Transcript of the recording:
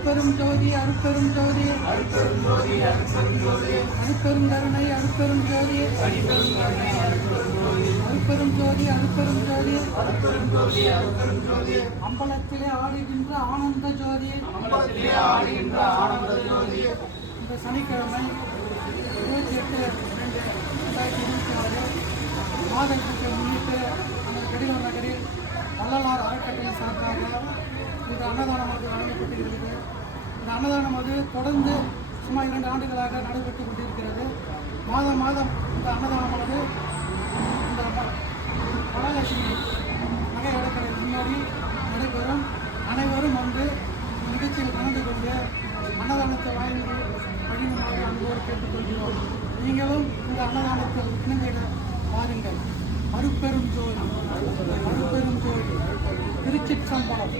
அருட்பெரும் ஜோதி அருட்பெரும் ஜோதி அருட்பெரும் கருணை அருட்பெரும் ஜோதி அருட்பெரும் ஜோதி அருட்பெரும் ஜோதி அம்பலத்திலே ஆடுகின்ற ஆனந்த ஜோதி இந்த சனிக்கிழமை 28/2/2026 மாதத்திற்கு முன்னிட்டு நமது கடிதம் நகரில் வள்ளலார் அறக்கட்டளை சார்பாக இந்த அன்னதானமானது வழங்கப்பட்டிருக்கிறது. இந்த அன்னதானமானது தொடர்ந்து சுமார் 2 ஆண்டுகளாக நடைபெற்று கொண்டிருக்கிறது. மாதம் மாதம் இந்த அன்னதானமானது இந்த மகாலட்சுமி நகை அடக்கலை முன்னாடி நடைபெறும். அனைவரும் வந்து நிகழ்ச்சியில் கலந்து கொண்டு அன்னதானத்தை வாங்கி வழிமுறை அன்போடு கேட்டுக்கொள்கிறோம். நீங்களும் இந்த அன்னதானத்தில் இணைந்திட வாருங்கள். அருட்பெரும் ஜோதி திருச்சிற்றம்பலம்.